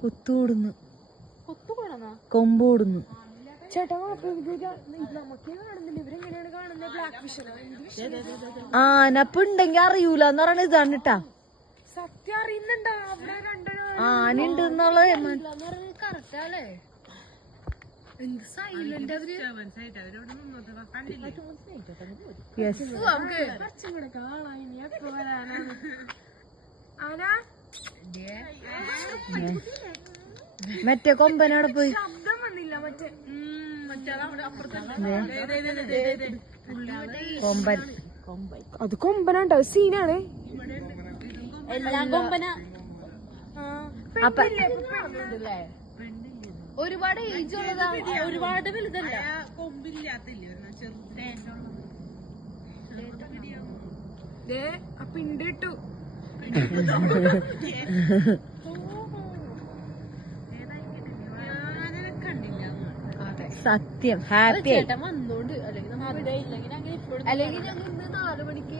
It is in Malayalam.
കുത്തോടുന്നു, കൊമ്പോടുന്നു. ചേട്ടാ നമുക്കേ കാണുന്നില്ല, ഇവരെങ്ങനെയാണ് കാണുന്നത്? ബ്ലാക്ക് വിഷൻ ആനപ്പുണ്ടെങ്കി അറിയൂല എന്ന് പറയണ ഇതാണ് കേട്ടാ. സത്യം അറിയുന്നുണ്ടാ? അവിടെ ആനയുണ്ട് എന്നുള്ള കറക്റ്റല്ലേ? എന്ത് സൈലന്റ് അവര്. മറ്റേ കൊമ്പനോടെ പോയി ശബ്ദം വന്നില്ല. കൊമ്പൻ. അത് കൊമ്പനാട്ടോ, സീനാണ്. ഒരുപാട് ഏജ് ഉള്ളതാ, ഒരുപാട് വലുതല്ല. അപ്പൊ ഇണ്ടിട്ടു സത്യം ഹാപ്പി ചേട്ടൻ വന്നോണ്ട്, അല്ലെങ്കിൽ ഞങ്ങൾ ഇന്ന് 4 മണിക്ക്